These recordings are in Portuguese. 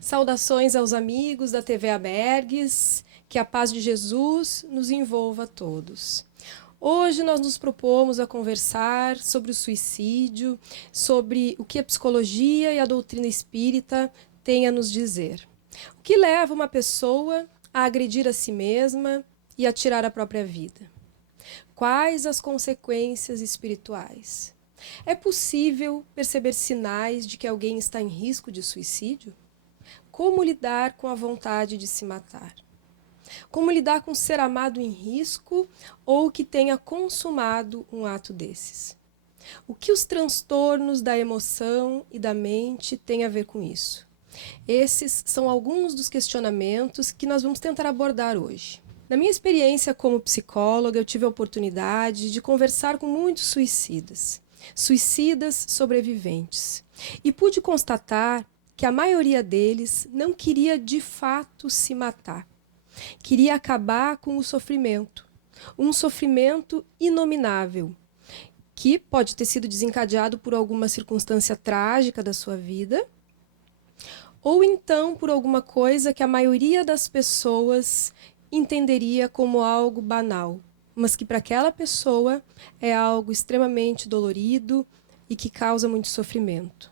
Saudações aos amigos da TV Abergues, que a paz de Jesus nos envolva a todos. Hoje nós nos propomos a conversar sobre o suicídio, sobre o que a psicologia e a doutrina espírita têm a nos dizer. O que leva uma pessoa a agredir a si mesma e a tirar a própria vida? Quais as consequências espirituais? É possível perceber sinais de que alguém está em risco de suicídio? Como lidar com a vontade de se matar? Como lidar com ser amado em risco ou que tenha consumado um ato desses? O que os transtornos da emoção e da mente têm a ver com isso? Esses são alguns dos questionamentos que nós vamos tentar abordar hoje. Na minha experiência como psicóloga, eu tive a oportunidade de conversar com muitos suicidas sobreviventes, e pude constatar que a maioria deles não queria de fato se matar. Queria acabar com o sofrimento, um sofrimento inominável, que pode ter sido desencadeado por alguma circunstância trágica da sua vida, ou então por alguma coisa que a maioria das pessoas entenderia como algo banal, mas que para aquela pessoa é algo extremamente dolorido e que causa muito sofrimento.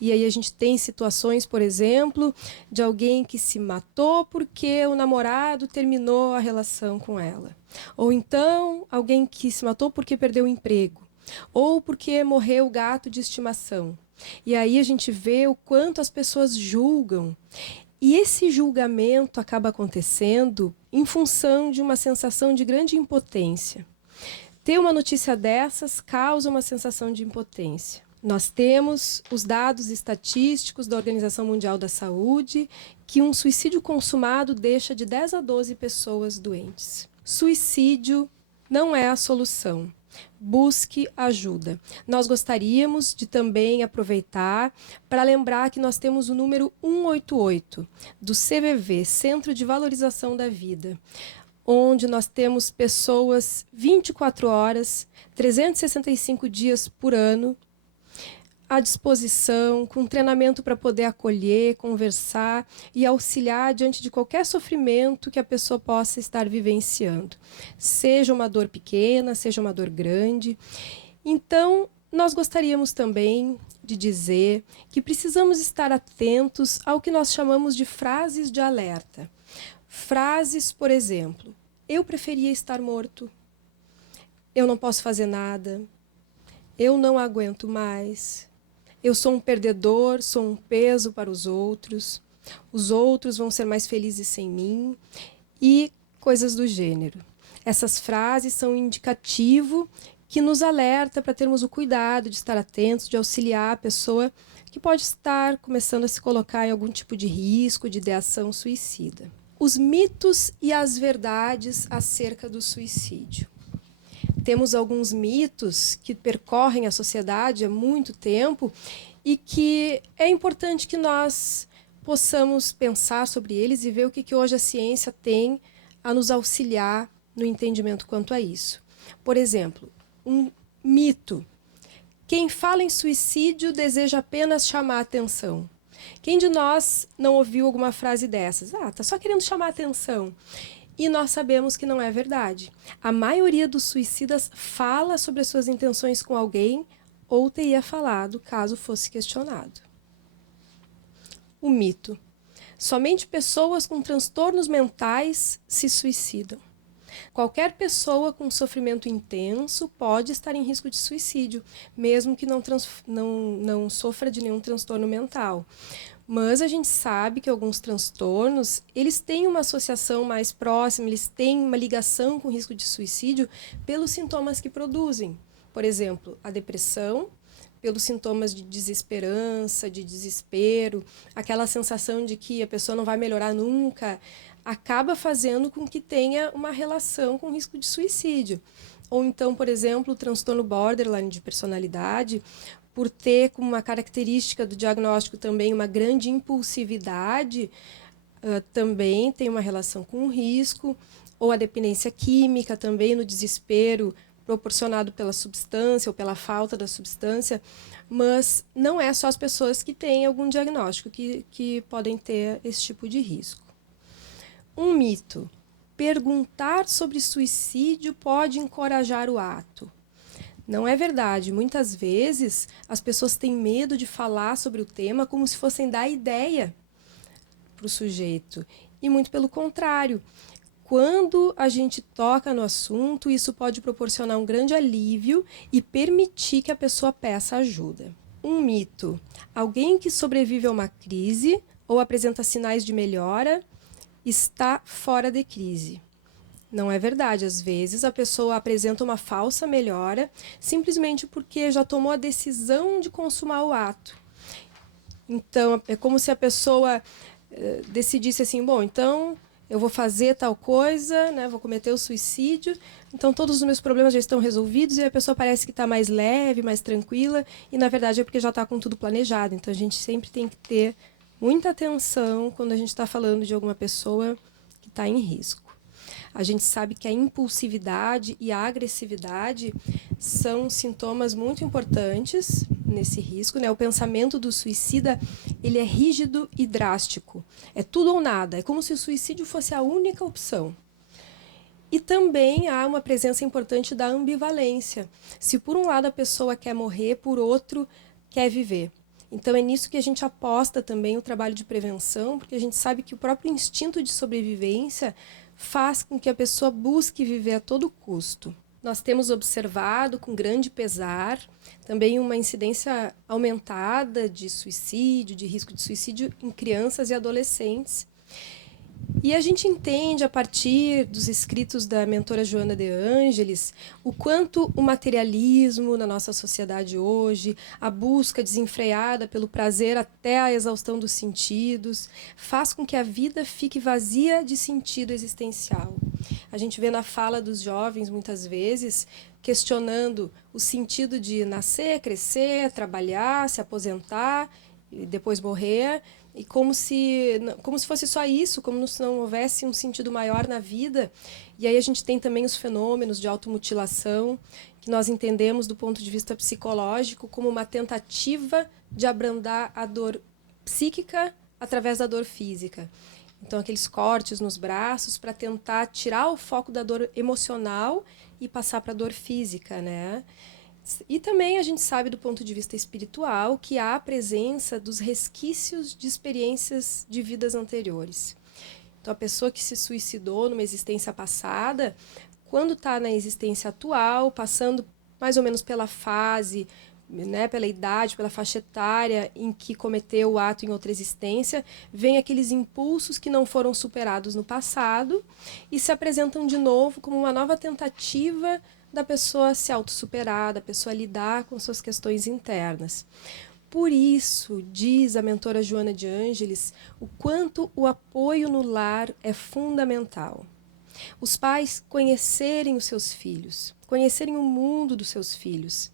E aí a gente tem situações, por exemplo, de alguém que se matou porque o namorado terminou a relação com ela. Ou então alguém que se matou porque perdeu o emprego. Ou porque morreu o gato de estimação. E aí a gente vê o quanto as pessoas julgam. E esse julgamento acaba acontecendo em função de uma sensação de grande impotência. Ter uma notícia dessas causa uma sensação de impotência. Nós temos os dados estatísticos da Organização Mundial da Saúde que um suicídio consumado deixa de 10 a 12 pessoas doentes. Suicídio não é a solução. Busque ajuda. Nós gostaríamos de também aproveitar para lembrar que nós temos o número 188 do CVV, Centro de Valorização da Vida, onde nós temos pessoas 24 horas, 365 dias por ano, à disposição, com treinamento para poder acolher, conversar e auxiliar diante de qualquer sofrimento que a pessoa possa estar vivenciando. Seja uma dor pequena, seja uma dor grande. Então, nós gostaríamos também de dizer que precisamos estar atentos ao que nós chamamos de frases de alerta. Frases, por exemplo, eu preferia estar morto, eu não posso fazer nada, eu não aguento mais, eu sou um perdedor, sou um peso para os outros vão ser mais felizes sem mim, e coisas do gênero. Essas frases são um indicativo que nos alerta para termos o cuidado de estar atentos, de auxiliar a pessoa que pode estar começando a se colocar em algum tipo de risco, de ideação suicida. Os mitos e as verdades acerca do suicídio. Temos alguns mitos que percorrem a sociedade há muito tempo e que é importante que nós possamos pensar sobre eles e ver o que hoje a ciência tem a nos auxiliar no entendimento quanto a isso. Por exemplo, um mito. Quem fala em suicídio deseja apenas chamar a atenção. Quem de nós não ouviu alguma frase dessas? Tá só querendo chamar a atenção. E nós sabemos que não é verdade. A maioria dos suicidas fala sobre as suas intenções com alguém ou teria falado caso fosse questionado. O mito. Somente pessoas com transtornos mentais se suicidam. Qualquer pessoa com sofrimento intenso pode estar em risco de suicídio, mesmo que não sofra de nenhum transtorno mental. Mas a gente sabe que alguns transtornos, eles têm uma associação mais próxima, eles têm uma ligação com o risco de suicídio pelos sintomas que produzem. Por exemplo, a depressão, pelos sintomas de desesperança, de desespero, aquela sensação de que a pessoa não vai melhorar nunca, acaba fazendo com que tenha uma relação com o risco de suicídio. Ou então, por exemplo, o transtorno borderline de personalidade, por ter como uma característica do diagnóstico também uma grande impulsividade, também tem uma relação com o risco, ou a dependência química também no desespero proporcionado pela substância ou pela falta da substância, mas não é só as pessoas que têm algum diagnóstico que podem ter esse tipo de risco. Um mito: perguntar sobre suicídio pode encorajar o ato. Não é verdade. Muitas vezes as pessoas têm medo de falar sobre o tema como se fossem dar ideia para o sujeito. E muito pelo contrário. Quando a gente toca no assunto, isso pode proporcionar um grande alívio e permitir que a pessoa peça ajuda. Um mito: alguém que sobrevive a uma crise ou apresenta sinais de melhora está fora de crise. Não é verdade. Às vezes a pessoa apresenta uma falsa melhora simplesmente porque já tomou a decisão de consumar o ato. Então, é como se a pessoa decidisse assim, bom, então eu vou fazer tal coisa, né, vou cometer o suicídio, então todos os meus problemas já estão resolvidos e a pessoa parece que está mais leve, mais tranquila, e na verdade é porque já está com tudo planejado. Então a gente sempre tem que ter muita atenção quando a gente está falando de alguma pessoa que está em risco. A gente sabe que a impulsividade e a agressividade são sintomas muito importantes nesse risco, né? O pensamento do suicida, ele é rígido e drástico. É tudo ou nada. É como se o suicídio fosse a única opção. E também há uma presença importante da ambivalência. Se por um lado a pessoa quer morrer, por outro quer viver. Então é nisso que a gente aposta também o trabalho de prevenção, porque a gente sabe que o próprio instinto de sobrevivência faz com que a pessoa busque viver a todo custo. Nós temos observado com grande pesar também uma incidência aumentada de suicídio, de risco de suicídio em crianças e adolescentes. E a gente entende, a partir dos escritos da mentora Joana de Ângeles, o quanto o materialismo na nossa sociedade hoje, a busca desenfreada pelo prazer até a exaustão dos sentidos, faz com que a vida fique vazia de sentido existencial. A gente vê na fala dos jovens, muitas vezes, questionando o sentido de nascer, crescer, trabalhar, se aposentar e depois morrer, e como se fosse só isso, como se não houvesse um sentido maior na vida. E aí a gente tem também os fenômenos de automutilação, que nós entendemos do ponto de vista psicológico como uma tentativa de abrandar a dor psíquica através da dor física. Então, aqueles cortes nos braços para tentar tirar o foco da dor emocional e passar para a dor física, né? E também a gente sabe do ponto de vista espiritual que há a presença dos resquícios de experiências de vidas anteriores. Então, a pessoa que se suicidou numa existência passada, quando está na existência atual, passando mais ou menos pela fase, né, pela idade, pela faixa etária em que cometeu o ato em outra existência, vem aqueles impulsos que não foram superados no passado e se apresentam de novo como uma nova tentativa da pessoa se autossuperar, da pessoa lidar com suas questões internas. Por isso, diz a mentora Joana de Ângeles, o quanto o apoio no lar é fundamental. Os pais conhecerem os seus filhos, conhecerem o mundo dos seus filhos,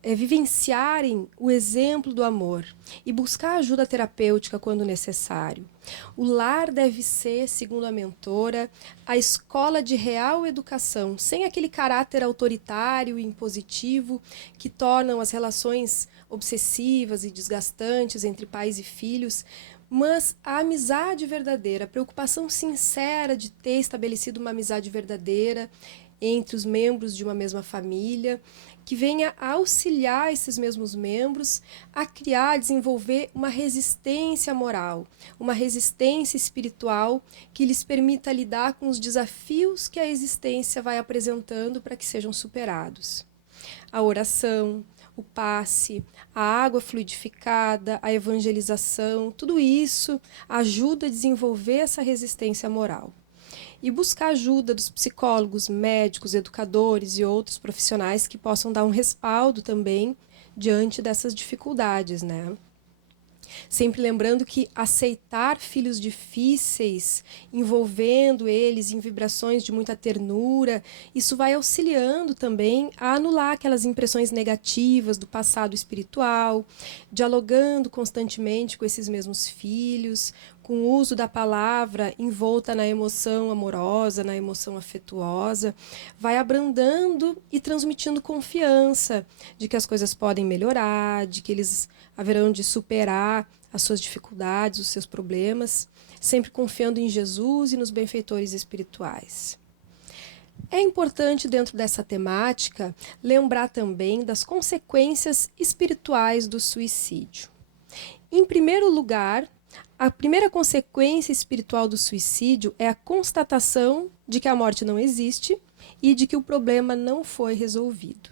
vivenciarem o exemplo do amor e buscar ajuda terapêutica quando necessário. O lar deve ser, segundo a mentora, a escola de real educação, sem aquele caráter autoritário e impositivo que tornam as relações obsessivas e desgastantes entre pais e filhos, mas a amizade verdadeira, a preocupação sincera de ter estabelecido uma amizade verdadeira entre os membros de uma mesma família, que venha a auxiliar esses mesmos membros a criar, a desenvolver uma resistência moral, uma resistência espiritual que lhes permita lidar com os desafios que a existência vai apresentando para que sejam superados. A oração, o passe, a água fluidificada, a evangelização, tudo isso ajuda a desenvolver essa resistência moral. E buscar ajuda dos psicólogos, médicos, educadores e outros profissionais que possam dar um respaldo também diante dessas dificuldades, né? Sempre lembrando que aceitar filhos difíceis, envolvendo eles em vibrações de muita ternura, isso vai auxiliando também a anular aquelas impressões negativas do passado espiritual, dialogando constantemente com esses mesmos filhos, com o uso da palavra envolta na emoção amorosa, na emoção afetuosa, vai abrandando e transmitindo confiança de que as coisas podem melhorar, de que eles haverão de superar as suas dificuldades, os seus problemas, sempre confiando em Jesus e nos benfeitores espirituais. É importante, dentro dessa temática, lembrar também das consequências espirituais do suicídio. Em primeiro lugar, a primeira consequência espiritual do suicídio é a constatação de que a morte não existe e de que o problema não foi resolvido.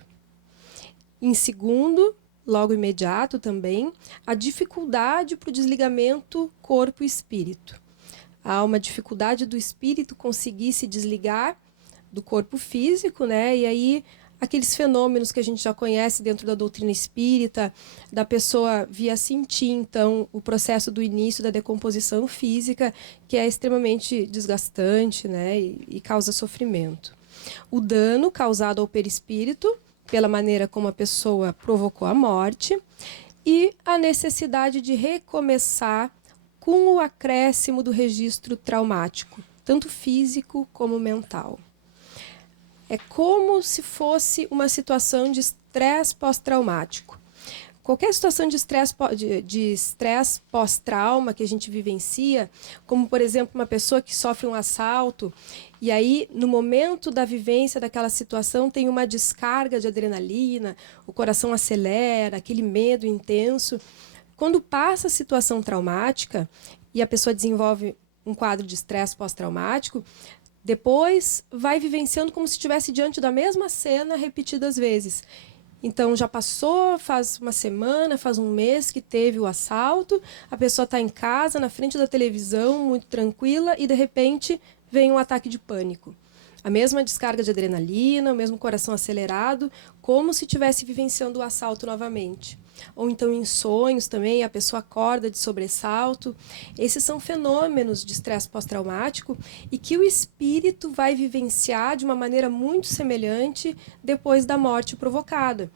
Em segundo, logo imediato também, a dificuldade para o desligamento corpo-espírito. Há uma dificuldade do espírito conseguir se desligar do corpo físico, né? E aí aqueles fenômenos que a gente já conhece dentro da doutrina espírita, da pessoa vir a sentir, então, o processo do início da decomposição física, que é extremamente desgastante, né, e causa sofrimento. O dano causado ao perispírito, pela maneira como a pessoa provocou a morte, e a necessidade de recomeçar com o acréscimo do registro traumático, tanto físico como mental. É como se fosse uma situação de estresse pós-traumático. Qualquer situação de estresse pós-trauma que a gente vivencia, como, por exemplo, uma pessoa que sofre um assalto, e aí, no momento da vivência daquela situação, tem uma descarga de adrenalina, o coração acelera, aquele medo intenso. Quando passa a situação traumática e a pessoa desenvolve um quadro de estresse pós-traumático, depois vai vivenciando como se estivesse diante da mesma cena repetidas vezes. Então já passou, faz uma semana, faz um mês que teve o assalto, a pessoa está em casa, na frente da televisão, muito tranquila, e de repente vem um ataque de pânico. A mesma descarga de adrenalina, o mesmo coração acelerado, como se estivesse vivenciando o assalto novamente. Ou então em sonhos também, a pessoa acorda de sobressalto. Esses são fenômenos de estresse pós-traumático e que o espírito vai vivenciar de uma maneira muito semelhante depois da morte provocada.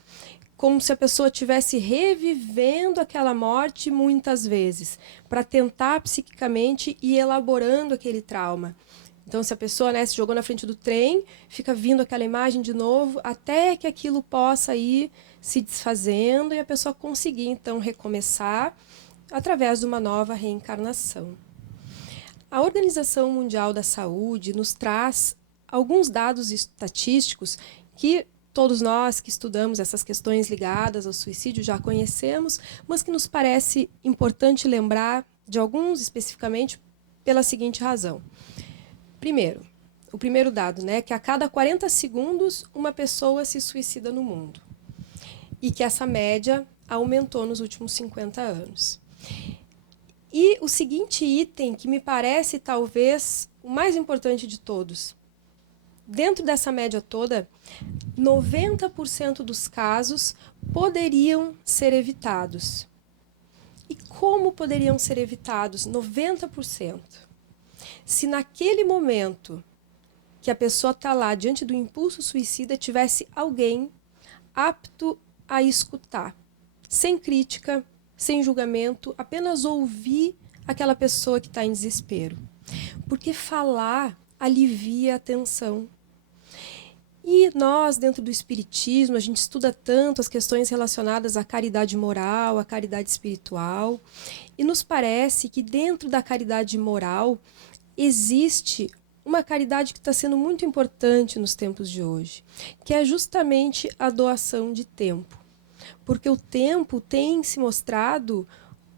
Como se a pessoa estivesse revivendo aquela morte muitas vezes, para tentar psiquicamente ir elaborando aquele trauma. Então, se a pessoa, né, se jogou na frente do trem, fica vindo aquela imagem de novo, até que aquilo possa ir se desfazendo e a pessoa conseguir, então, recomeçar através de uma nova reencarnação. A Organização Mundial da Saúde nos traz alguns dados estatísticos que todos nós que estudamos essas questões ligadas ao suicídio já conhecemos, mas que nos parece importante lembrar de alguns especificamente pela seguinte razão. Primeiro, o primeiro dado, né, que a cada 40 segundos uma pessoa se suicida no mundo. E que essa média aumentou nos últimos 50 anos. E o seguinte item, que me parece talvez o mais importante de todos. Dentro dessa média toda, 90% dos casos poderiam ser evitados. E como poderiam ser evitados 90%? Se naquele momento que a pessoa está lá diante do impulso suicida tivesse alguém apto a escutar, sem crítica, sem julgamento, apenas ouvir aquela pessoa que está em desespero. Porque falar alivia a tensão. E nós, dentro do Espiritismo, a gente estuda tanto as questões relacionadas à caridade moral, à caridade espiritual, e nos parece que dentro da caridade moral existe uma caridade que está sendo muito importante nos tempos de hoje, que é justamente a doação de tempo. Porque o tempo tem se mostrado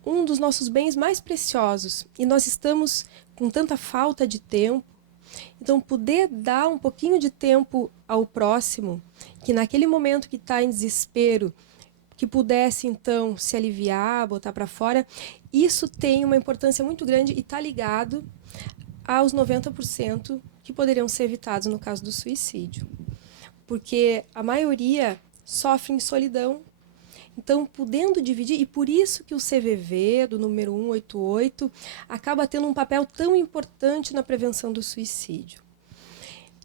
um dos nossos bens mais preciosos e nós estamos com tanta falta de tempo. Então, poder dar um pouquinho de tempo ao próximo, que naquele momento que está em desespero, que pudesse, então, se aliviar, botar para fora, isso tem uma importância muito grande e está ligado aos 90% que poderiam ser evitados no caso do suicídio. Porque a maioria sofre em solidão. Então, podendo dividir, e por isso que o CVV, do número 188, acaba tendo um papel tão importante na prevenção do suicídio.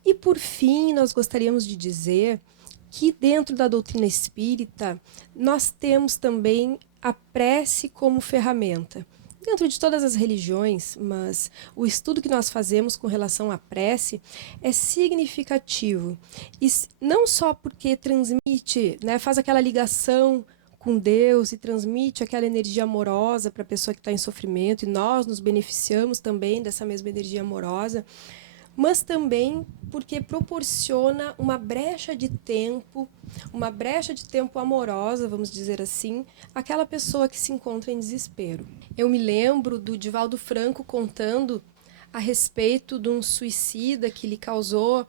E, por fim, nós gostaríamos de dizer que, dentro da doutrina espírita, nós temos também a prece como ferramenta. dentro de todas as religiões, mas o estudo que nós fazemos com relação à prece é significativo. E não só porque transmite, né, faz aquela ligação com Deus e transmite aquela energia amorosa para a pessoa que está em sofrimento, e nós nos beneficiamos também dessa mesma energia amorosa, mas também porque proporciona uma brecha de tempo amorosa, vamos dizer assim, àquela pessoa que se encontra em desespero. Eu me lembro do Divaldo Franco contando a respeito de um suicida que lhe causou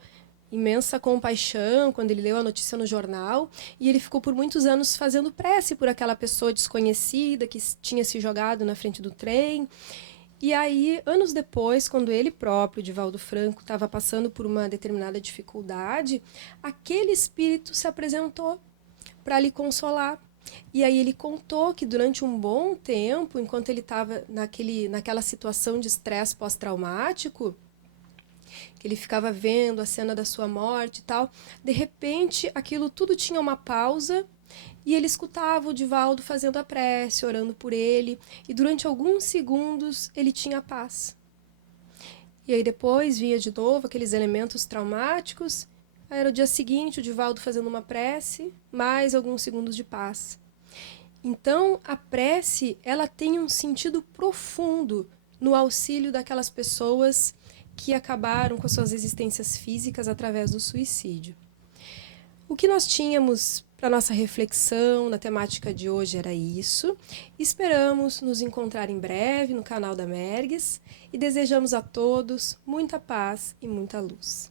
imensa compaixão quando ele leu a notícia no jornal, e ele ficou por muitos anos fazendo prece por aquela pessoa desconhecida que tinha se jogado na frente do trem. E aí, anos depois, quando ele próprio, Divaldo Franco, estava passando por uma determinada dificuldade, aquele espírito se apresentou para lhe consolar. E aí ele contou que durante um bom tempo, enquanto ele estava naquela situação de estresse pós-traumático, que ele ficava vendo a cena da sua morte e tal, de repente aquilo tudo tinha uma pausa e ele escutava o Divaldo fazendo a prece, orando por ele, e durante alguns segundos ele tinha paz. E aí depois vinha de novo aqueles elementos traumáticos, aí era o dia seguinte o Divaldo fazendo uma prece, mais alguns segundos de paz. Então a prece, ela tem um sentido profundo no auxílio daquelas pessoas que acabaram com as suas existências físicas através do suicídio. O que nós tínhamos para nossa reflexão na temática de hoje era isso. Esperamos nos encontrar em breve no canal da Mergues e desejamos a todos muita paz e muita luz.